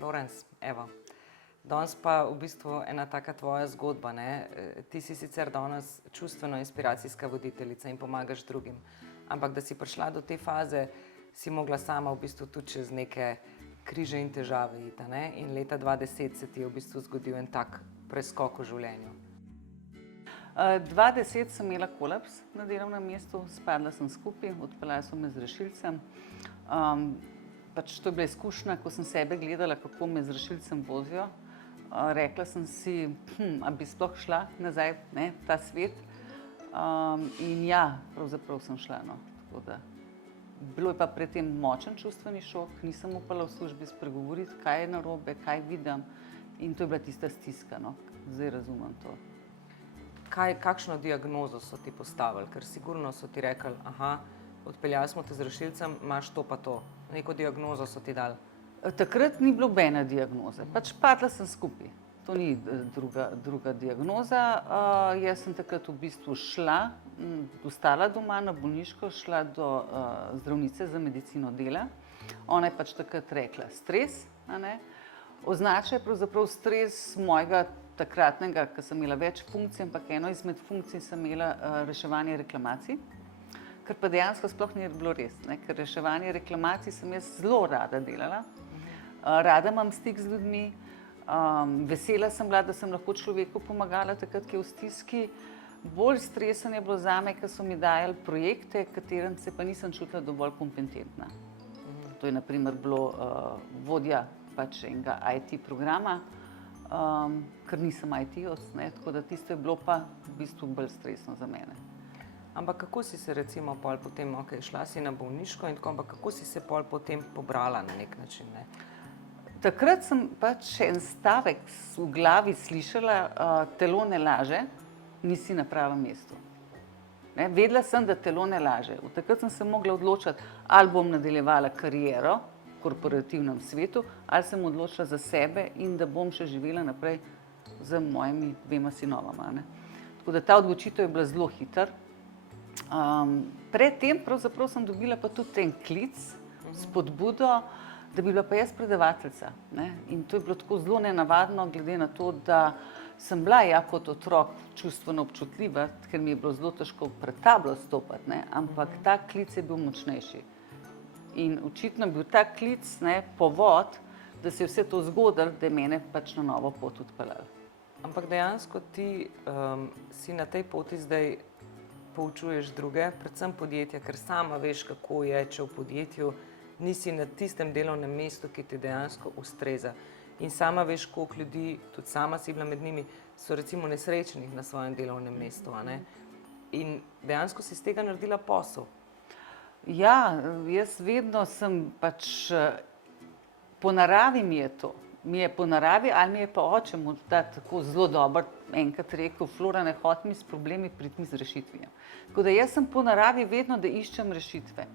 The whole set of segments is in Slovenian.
Florence, evo, danes pa v bistvu ena taka tvoja zgodba, ne? Ti si sicer danes čustveno inspiracijska voditeljica in pomagaš drugim, ampak da si prišla do te faze, si mogla sama v bistvu tudi čez neke križe in težave iti, ne? In leta 2010 se ti je v bistvu zgodil en tak preskok v življenju. 2010 sem imela kolaps na delovnem mestu, spadla sem skupaj, odpeljali so me z rešilcem. Pač to je bila izkušnja, ko sem sebe gledala, kako me z rešilcem vozijo. Rekla sem si, a bi sploh šla nazaj, ne, v ta svet. In ja, pravzaprav sem šla, no. Tako da. Bilo je pa pred tem močen čustveni šok, nisem upala v službi spregovoriti, kaj je narobe, kaj vidim. In to je bila tista stiska, no. Zdaj razumem to. Kakšno diagnozo so ti postavili? Ker sigurno so ti rekli, odpeljali smo te z rešilcem, imaš to pa to. Neko diagnozo so ti dali. Takrat ni bilo nobene diagnoze, pač padla sem skupaj. To ni druga diagnoza. Jaz sem takrat v bistvu šla, ostala doma na bolniško, šla do zdravnice za medicino dela. Ona je pač takrat rekla stres, a ne. Označila je pravzaprav stres mojega takratnega, ko sem imela več funkcij, ampak eno izmed funkcij sem imela reševanje reklamacij, kar pa dejansko sploh ni bilo res, ne? Ker reševanje reklamacij sem jaz zelo rada delala. Rada imam stik z ljudmi, vesela sem bila, da sem lahko človeku pomagala takrat, ki je v stiski. Bolj stresen je bilo zame, ker so mi dajali projekte, katerim se pa nisem čutila dovolj kompetentna. To je na primer bilo vodja pač enega IT programa, ker nisem IT-ovec, ne, tako da tisto je bilo pa v bistvu bolj stresno za mene. Ampak kako si se recimo pol potem, šla si na bolniško in tako, ampak kako si se pol potem pobrala na nek način, ne? Takrat sem pač en stavek v glavi slišala, telo ne laže, nisi na pravem mestu. Ne, vedela sem, da telo ne laže. Takrat sem se mogla odločiti, ali bom nadaljevala kariero v korporativnem svetu, ali sem odločila za sebe in da bom še živela naprej z mojimi 2 sinovama, ne. Tako da ta odločitev je bila zelo hiter. Pred tem pravzaprav sem dobila pa tudi en klic, spodbudo, da bi bila pa jaz predavateljica, ne. In to je bilo tako zelo nenavadno, glede na to, da sem bila ja kot otrok čustveno občutljiva, ker mi je bilo zelo težko pred tablo stopati, ne, ampak ta klic je bil močnejši. In očitno je bil ta klic, ne, povod, da se je vse to zgodilo, da je mene pač na novo pot odpeljalo. Ampak dejansko ti si na tej poti zdaj poučuješ druge, predvsem podjetja, ker sama veš, kako je, če v podjetju nisi na tistem delovnem mestu, ki ti dejansko ustreza. In sama veš, koliko ljudi, tudi sama si bila med njimi, so recimo nesrečnih na svojem delovnem mestu, a ne? In dejansko si iz tega naredila posel. Ja, jaz vedno sem pač, po naravi mi je to. Mi je po naravi ali mi je pa oče morda tako zelo dobro enkrat rekel, Flora, ne hodi mi s problemi, pridi mi z rešitvijo. Tako da jaz sem po naravi vedno, da iščem rešitve.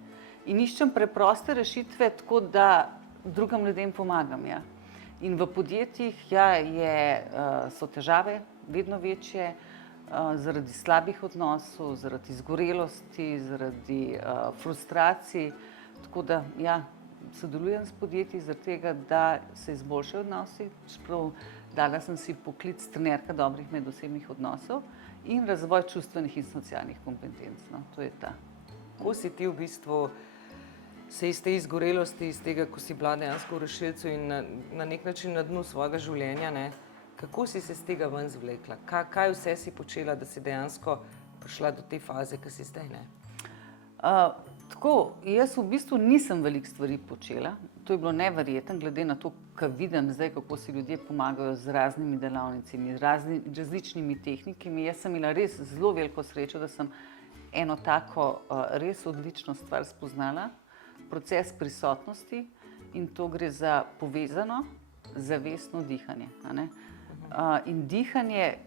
In iščem preproste rešitve, tako da drugim ljudem pomagam, ja. In v podjetjih, ja, so težave vedno večje, zaradi slabih odnosov, zaradi izgorelosti, zaradi frustracij. Tako da, ja, sodelujem s podjetji zaradi tega, da se izboljšajo odnosi, čeprav dala sem si poklic trenerka dobrih medosebnih odnosov in razvoj čustvenih in socialnih kompetenc, no, to je ta. Kako si ti v bistvu se iz te izgorelosti, iz tega, ko si bila dejansko v rešilcu in na nek način na dnu svojega življenja, ne, kako si se z tega ven zvlekla? Kaj vse si počela, da si dejansko prišla do te faze, ki si zdaj, ne? Tako, jaz v bistvu nisem veliko stvari počela. To je bilo neverjetno, glede na to, kar vidim zdaj, kako si ljudje pomagajo z raznimi delavnicami, različnimi tehnikami. Jaz sem imela res zelo veliko srečo, da sem eno tako res odlično stvar spoznala. Proces prisotnosti, in to gre za povezano, zavestno dihanje, a ne. In dihanje,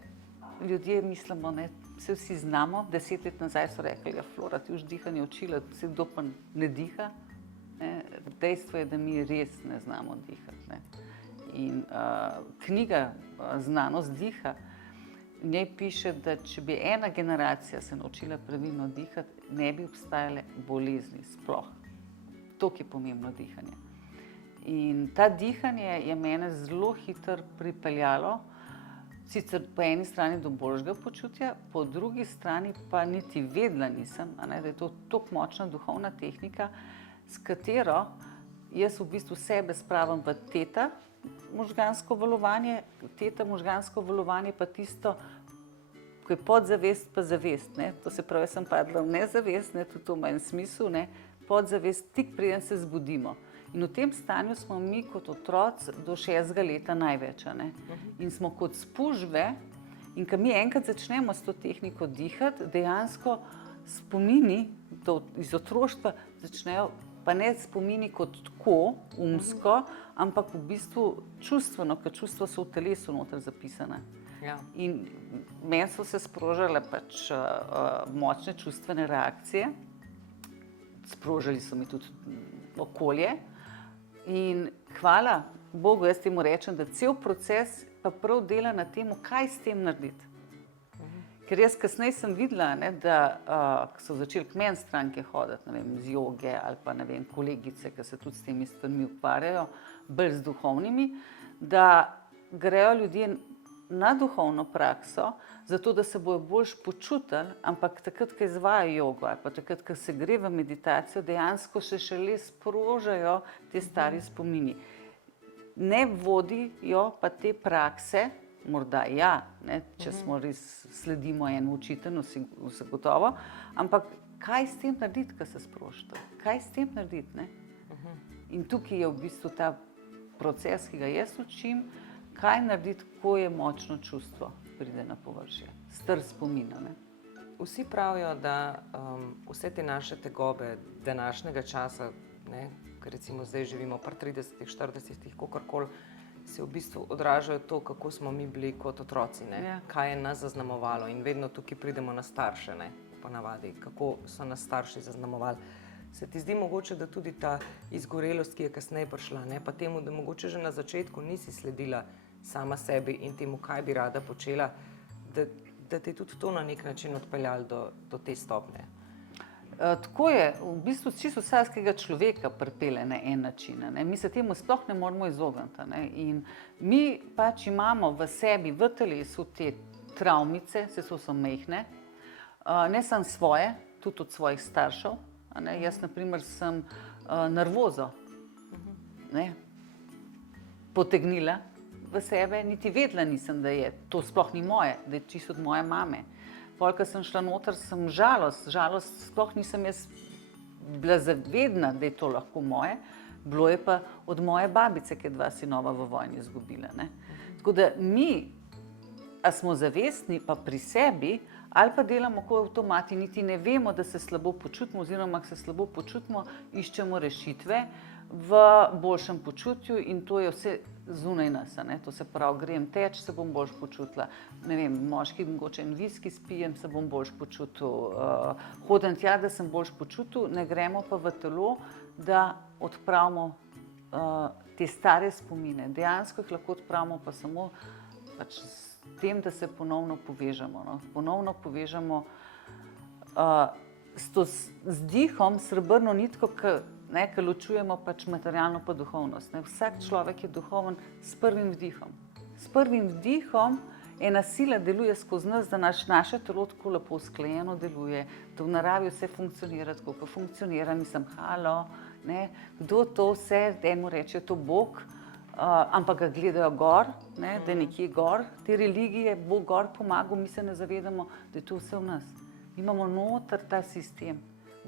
ljudje mislimo, ne, se vsi znamo, 10 let nazaj so rekli, ja, Flora, ti už dihanje učila, se kdo pa ne diha, ne. Dejstvo je, da mi res ne znamo dihati, ne. In knjiga Znanost diha, v njej piše, da če bi ena generacija se naučila pravilno dihati, ne bi obstajale bolezni sploh. Toliko je pomembno dihanje. In ta dihanje je mene zelo hitro pripeljalo, sicer po eni strani do boljšega počutja, po drugi strani pa niti vedela nisem, da je to tako močna duhovna tehnika, s katero jaz v bistvu sebe spravim v teta možgansko valovanje, pa tisto, ko je podzavest pa zavest, ne? To se pravi, jaz sem padla v nezavest, ne? Tudi to ima en smisel, ne? Podzavest, tik preden se zbudimo. In v tem stanju smo mi kot otroci do 6. leta največ, ne? In smo kot spužve, in ko mi enkrat začnemo s to tehniko dihati, dejansko spomini iz otroštva začnejo, pa ne spomini kot tako umsko, ampak v bistvu čustveno, ker čustva so v telesu noter zapisane. Ja. In meni so se sprožile pač močne čustvene reakcije, sprožili so mi tudi okolje in hvala Bogu, jaz temu rečem, da cel proces pa prav dela na tem, kaj s tem narediti. Ker jaz kasneje sem videla, ne, da so začeli k meni stranke hoditi, ne vem, z joge ali pa ne vem, kolegice, ki se tudi s temi stvarmi ukvarjajo, bolj z duhovnimi, da grejo ljudje na duhovno prakso, zato da se bojo boljš počutili, ampak takrat, ko izvajajo jogo ali pa takrat, ko se gre v meditacijo, dejansko še šele sprožajo te stari spomini. Ne vodijo pa te prakse, morda ja, ne, če smo res sledimo enemu učitelju, zagotovo, ampak kaj s tem narediti, ko se sprožite? Kaj s tem narediti, ne? In tukaj je v bistvu ta proces, ki ga jaz učim, kaj narediti, ko je močno čustvo pride na površje, star spomina, ne? Vsi pravijo, da vse te naše tegobe današnjega časa, ne, ker recimo zdaj živimo pri 30, 40, kakorkoli, se v bistvu odražajo to, kako smo mi bili kot otroci, ne? Ja. Kaj je nas zaznamovalo in vedno tukaj pridemo na starše, ne? Ponavadi, kako so nas starši zaznamovali. Se ti zdi mogoče, da tudi ta izgorelost, ki je kasneje prišla, ne? Pa temu, da mogoče že na začetku nisi sledila sama sebi in temu, kaj bi rada počela, da te tudi to na nek način odpeljalo do te stopnje? Tako je, v bistvu čisto vsakega človeka pripelje na en način, ne? Mi se temu sploh ne moramo izogniti, ne? In mi pač imamo v sebi, v telesu te travmice, so majhne, ne samo svoje, tudi od svojih staršev, ne? Jaz na primer sem nervozo, ne, potegnila v sebe, niti vedela nisem, da je to sploh ni moje, da je čisto od moje mame. Pol, ko sem šla noter, sem žalost sploh nisem jaz bila zavedna, da je to lahko moje, bilo je pa od moje babice, ki je 2 sinova v vojni izgubila, ne. Tako da mi, a smo zavestni pa pri sebi, ali pa delamo kot avtomati, niti ne vemo, da se slabo počutimo, oziroma, ko se slabo počutimo, iščemo rešitve v boljšem počutju in to je vse zunaj nas, ne? To se pravi, grem teč, se bom boljš počutila, ne vem, moški mogoče en viski spijem, se bom boljš počutil, hodim tja, da sem boljš počutil, ne gremo pa v telo, da odpravimo te stare spomine. Dejansko jih lahko odpravimo pa samo pač s tem, da se ponovno povežemo, no? Ponovno povežemo z dihom, srebrno nitko, ki ločujemo pač materialno pa duhovnost, ne? Vsak človek je duhoven s prvim vdihom. S prvim vdihom ena sila deluje skozi nas, da naše telo tako lepo usklajeno deluje, da v naravi vse funkcionira tako, kot funkcionira, mislim, halo, ne? Kdo to vse, eno reče, to Bog, ampak ga gledajo gor, ne? Da je nekje gor, te religije, Bog gor pomagal, mi se ne zavedamo, da je to vse v nas. Mi imamo noter ta sistem.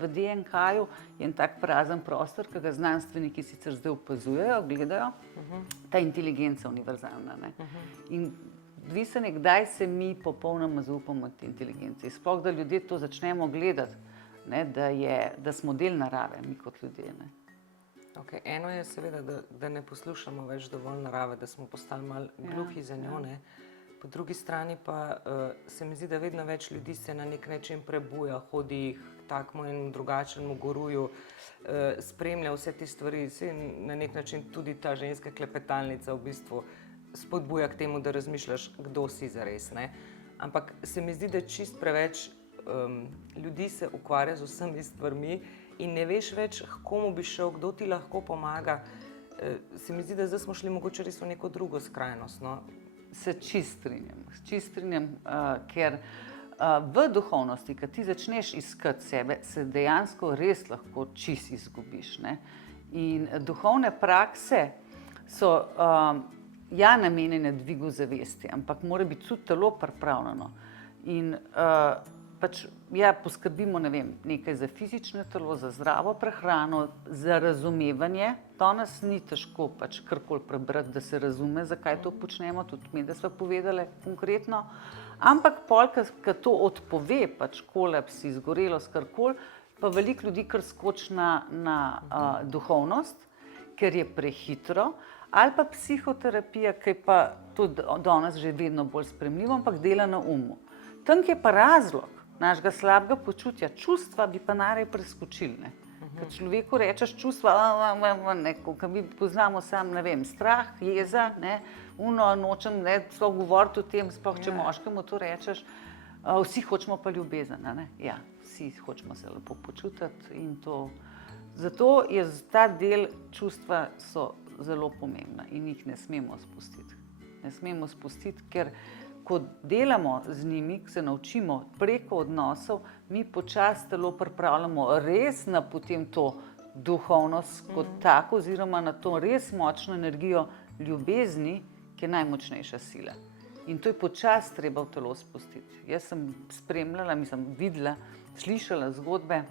V DNK-ju je en tak prazen prostor, ki ga znanstveniki sicer zdaj opazujejo, gledajo, ta inteligenca univerzalna, ne. In odvisno je, kdaj se mi popolnoma zaupamo te inteligence. Sploh, da ljudje to začnemo gledati, ne, da smo del narave, mi kot ljudje, ne. Okay. Eno je seveda, da ne poslušamo več dovolj narave, da smo postali malo gluhi za njo, ne. Po drugi strani pa se mi zdi, da vedno več ljudi se na nek način prebuja, hodi takmu in drugačnemu guruju, spremlja vse te stvari, se na nek način tudi ta ženska klepetalnica v bistvu spodbuja k temu, da razmišljaš, kdo si zares, ne. Ampak se mi zdi, da čist preveč ljudi se ukvarja z vsemi stvarmi in ne veš več, k komu bi šel, kdo ti lahko pomaga. se mi zdi, da zdaj smo šli mogoče res v neko drugo skrajnost. No? Se čist strinjam, ker v duhovnosti, ko ti začneš iskati sebe, se dejansko res lahko čist izgubiš. Ne? In duhovne prakse so namenjene dvigu zavesti, ampak mora biti tudi telo pripravljeno. In poskrbimo, nekaj za fizično telo, za zdravo prehrano, za razumevanje. Danes ni težko karkoli prebrati, da se razume, zakaj to počnemo, tudi mi, da smo povedali konkretno. Ampak pol, ko to odpove, kolaps, izgorelost, karkoli, pa veliko ljudi kar skoči na duhovnost, ker je prehitro, ali pa psihoterapija, ki je pa tudi danes že vedno bolj sprejemljiva, ampak dela na umu. Tam je pa razlog našega slabega počutja, čustva bi pa najraje preskočili. Ker človeku rečeš čustva, ko mi poznamo sam, strah, jeza, nočem sploh govoriti o tem, sploh če moškemu to rečeš, vsi hočemo pa ljubezen, ja, vsi hočemo se lepo počutiti in to. Zato je ta del čustva so zelo pomembna in jih ne smemo spustiti. Ne smemo spustiti, ker ko delamo z njimi, ko se naučimo preko odnosov, mi počasi telo pripravljamo res na potem to duhovnost kot tako, oziroma na to res močno energijo ljubezni, ki je najmočnejša sila. In to je počasi treba v telo spustiti. Jaz sem spremljala, videla, slišala zgodbe,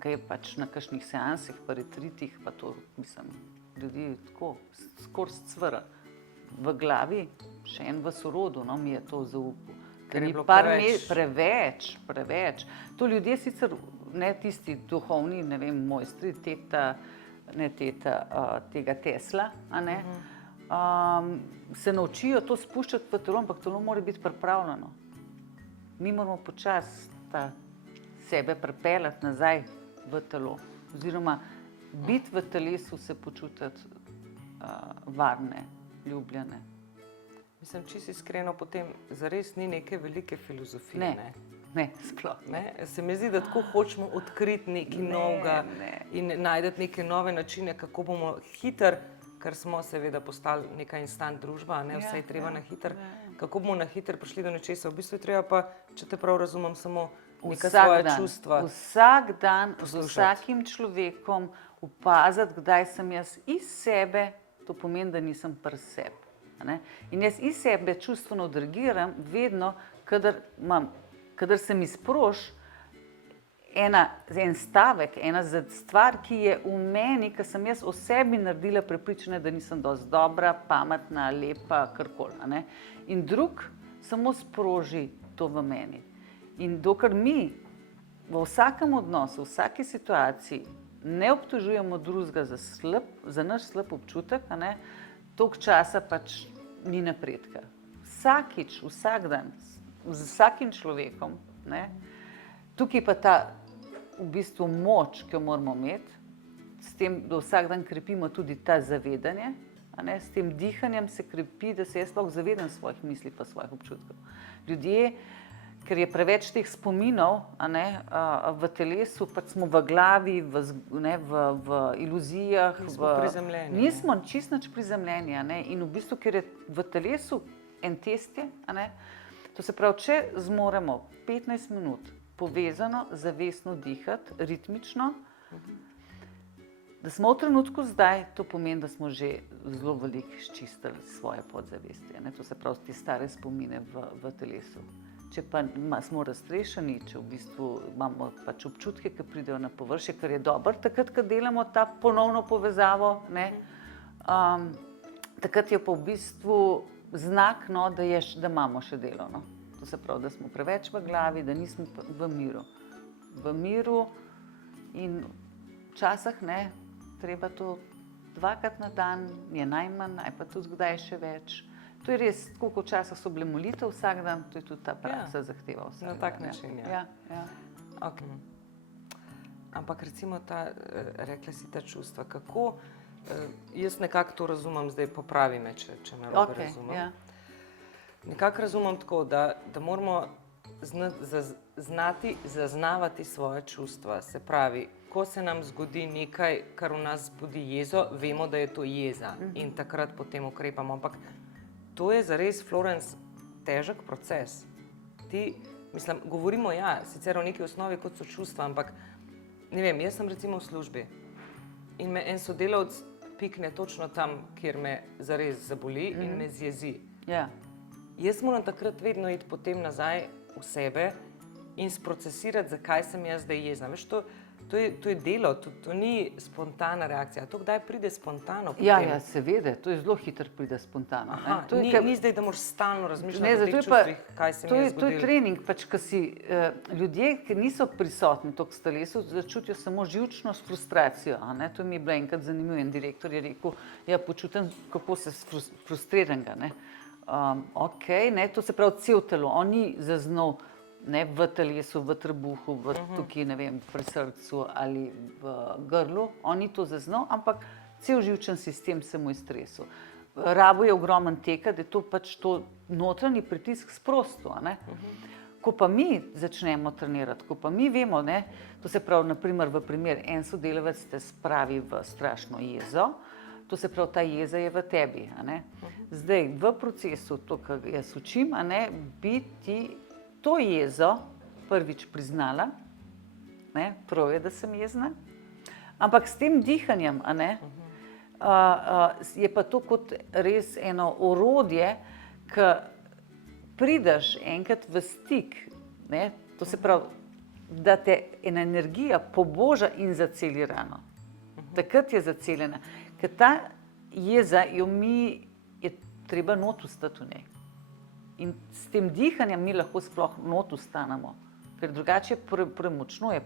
ki je na kakšnih seansih, pa retritih, pa to, ljudi tako skoraj cvra. V glavi, še en v sorodu, mi je to zaupal. Ker je bilo preveč. To ljudje sicer, ne tisti duhovni, mojstri, tega Tesla, se naučijo to spuščati v telo, ampak telo mora biti pripravljeno. Mi moramo počasi sebe pripeljati nazaj v telo, oziroma biti v telesu, se počutiti varne, ljubljene. Čisto iskreno, potem zares ni neke velike filozofije. Ne, sploh ne. Se mi zdi, da tako hočemo odkriti nekaj novega in najti neke nove načine, kako bomo hitro, ker smo seveda postali neka instant družba, vse je treba na hitro, kako bomo na hitro prišli do nečesa. V bistvu je treba pa, če te prav razumem, samo neka svoja čustva. Vsak dan z vsakim človekom opaziti, kdaj sem jaz iz sebe, to pomeni, da nisem pri sebi. In jaz iz sebe čustveno odreagiram vedno, kadar se mi sproži en stavek, ena stvar, ki je v meni, ki sem jaz o sebi naredila prepričanja, da nisem dosti dobra, pametna, lepa, karkoli. In drug samo sproži to v meni. In dokler mi v vsakem odnosu, v vsaki situaciji ne obtožujemo drugega za naš slab občutek, toliko časa ni napredka. Vsakič, vsak dan, z vsakim človekom, tukaj pa ta v bistvu moč, ki jo moramo imeti, s tem, da vsak dan krepimo tudi ta zavedanje, s tem dihanjem se krepi, da se jaz sploh zavedam svojih misli pa svojih občutkov. Ljudje, ker je preveč teh spominov v telesu, smo v glavi, v iluzijah. Nismo prizemljeni. Nismo čisto nič prizemljeni. In v bistvu, ker je v telesu en test, to se pravi, če zmoremo 15 minut povezano, zavestno dihati, ritmično, da smo v trenutku zdaj, to pomeni, da smo že zelo veliko izčistili svoje podzavesti. To se pravi, te stare spomine v telesu. Če pa smo raztrešeni, če v bistvu imamo občutke, ki pridejo na površje, kar je dobro, takrat, ko delamo ta ponovno povezavo, takrat je pa v bistvu znak, da imamo še delo. To se pravi, da smo preveč v glavi, da nismo v miru. V miru in včasih treba to 2-krat na dan, je najmanj, ali pa tudi kdaj še več. To je res, koliko časa so bile molitev vsak dan, to je tudi ta praksa zahteva vsak dan. Na tak način, ja. Okay. Ampak recimo rekla si ta čustva, kako, jaz nekako to razumem, zdaj popravi me, če narobe razumem. Nekako razumem tako, da moramo znati zaznavati svoje čustva, se pravi, ko se nam zgodi nekaj, kar v nas zbudi jezo, vemo, da je to jeza in takrat potem ukrepamo. Ampak to je zares, Florence, težek proces. Mislim, govorimo sicer o neki osnovi kot so čustva, ampak ne vem, jaz sem recimo v službi in me en sodelavec pikne točno tam, kjer me zares zaboli in me zjezi. Ja. Jaz moram takrat vedno iti potem nazaj v sebe in sprocesirati, zakaj sem jaz zdaj jezna. Veš, to je delo, to ni spontana reakcija. To kdaj pride spontano potem? Ja, seveda, to je zelo hitro pride spontano. Aha, ni zdaj, da moraš stalno razmišljati o teh čustvih, kaj se mi je zgodilo. To je trening, pač, ko si ljudje, ki niso prisotni toliko v telesu, začutijo samo živčnost, frustracijo. To mi je bilo enkrat zanimivo. En direktor je rekel, počutim, kako se frustriranga. To se pravi cel telo. On ni zaznal v telesu, v trebuhu, tukaj, ne vem, pri srcu ali v grlu. On ni to zaznal, ampak cel živčen sistem se mu je stresel. Rabo je ogromen teka, da je to pač to notranji pritisk sprostil. Ko pa mi začnemo trenirati, ko pa mi vemo, to se pravi, naprimer, v primer, en sodelavec te spravi v strašno jezo, to se pravi, ta jeza je v tebi. Zdaj, v procesu, to, kar jaz učim, bi ti to jezo prvič priznala, prav je, da sem jezna, ampak s tem dihanjem, je pa to kot res eno orodje, ki prideš enkrat v stik, to se pravi, da te ena energija poboža in zaceli rano. Takrat je zaceljena, ker ta jeza jo mi je treba not ustati v njej. In s tem dihanjem mi lahko sploh not ustanemo, ker drugače premočno je,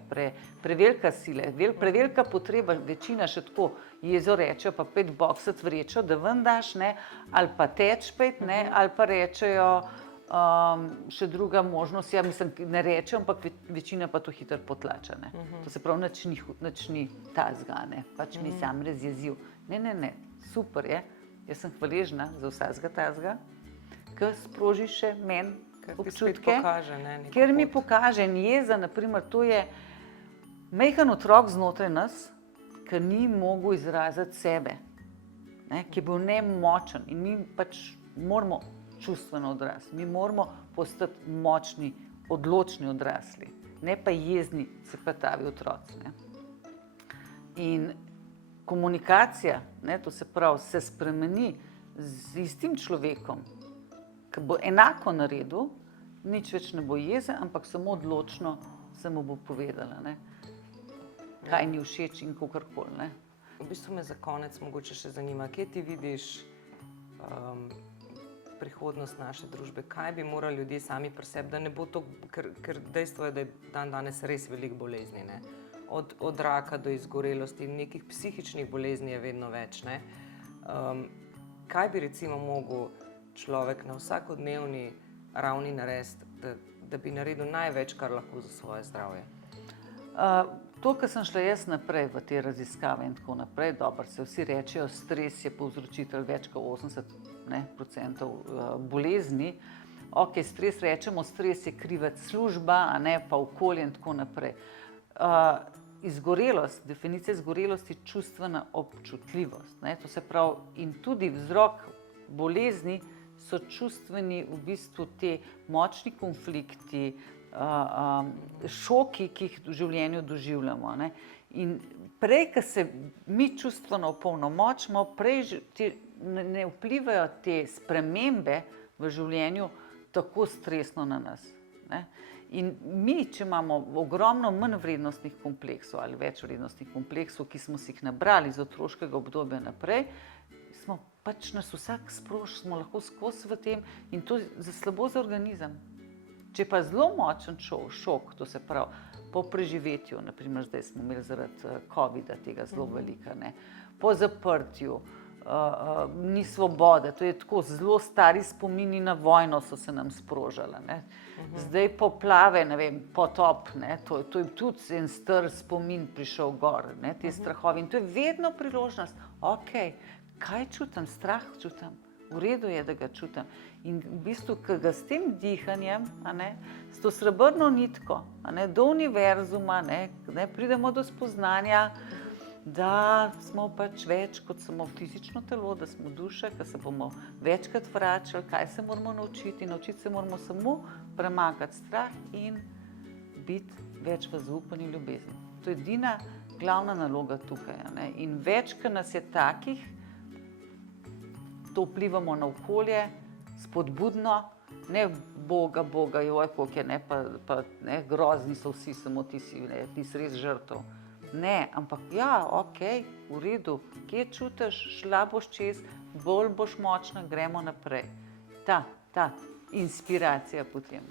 prevelika sila, prevelika potreba, večina še tako jezo rečejo, pa pet boksati vrečo, da ven daš, ali pa teč pet, ali pa rečejo še druga možnost, mislim, ne rečejo, ampak večina pa to hitro potlača. To se pravi, nič ni tazga, pač mi sam razjezil. Ne, super je, jaz sem hvaležna za vsakega tazga, ki sproži še meni občutke, ker mi pokaže jeza, naprimer, to je majhen otrok znotraj nas, ki ni mogel izraziti sebe, ki je bil nemočen in mi pač moramo čustveno odrasti, mi moramo postati močni, odločni odrasli, ne pa jezni, cepetavi otroci. In komunikacija, to se pravi, se spremeni z istim človekom, ki bo enako naredil, nič več ne bo jeze, ampak samo odločno se mu bo povedala, kaj ni všeč in kakorkoli. V bistvu me za konec mogoče še zanima, kje ti vidiš prihodnost naše družbe, kaj bi morali ljudje sami pri sebi, da ne bo to, ker dejstvo je, da je danes res veliko bolezni, od raka do izgorelosti, nekih psihičnih bolezni je vedno več. Kaj bi recimo mogel človek na vsakodnevni ravni narediti, da bi naredil največ, kar lahko za svoje zdravje? To, kar sem šla jaz naprej v te raziskave in tako naprej, dobro, se vsi rečejo, stres je povzročitelj več kot 80% bolezni. Ok, stres rečemo, stres je krivec služba, pa okolje in tako naprej. Izgorelost, definicija izgorelosti je čustvena občutljivost. To se pravi, in tudi vzrok bolezni so čustveni v bistvu te močni konflikti, šoki, ki jih v življenju doživljamo. In prej, ko se mi čustveno opolnomočimo, prej ne vplivajo te spremembe v življenju tako stresno na nas. In mi, če imamo ogromno manj vrednostnih kompleksov ali več vrednostnih kompleksov, ki smo si jih nabrali iz otroškega obdobja naprej, smo pač nas vsak sproži, smo lahko skozi v tem in to je slabo za organizem. Če pa zelo močen šok, to se pravi, po preživetju, naprimer zdaj smo imeli zaradi covida tega zelo velika, po zaprtju, ni svobode, to je tako, zelo stari spomini na vojno so se nam sprožali. Zdaj poplave, ne vem, potop, to je tudi en star spomin prišel gor, te strahovi in to je vedno priložnost, ok, kaj čutim, strah čutim, v redu je, da ga čutim. In v bistvu, ko ga s tem dihanjem, s to srebrno nitko, do univerzuma, pridemo do spoznanja, da smo pač več kot samo fizično telo, da smo duša, ko se bomo večkrat vračali, kaj se moramo naučiti. Naučiti se moramo samo premagati strah in biti več v zaupanju in ljubezni. To je edina glavna naloga tukaj. In več, ko nas je takih, to vplivamo na okolje, spodbudno, ne Boga, joj, koliko je, pa grozni so vsi, samo ti si res žrtev. Ne, ampak ja, okej, v redu, kje čutiš, šla boš čez, bolj boš močna, gremo naprej. Ta inspiracija potem,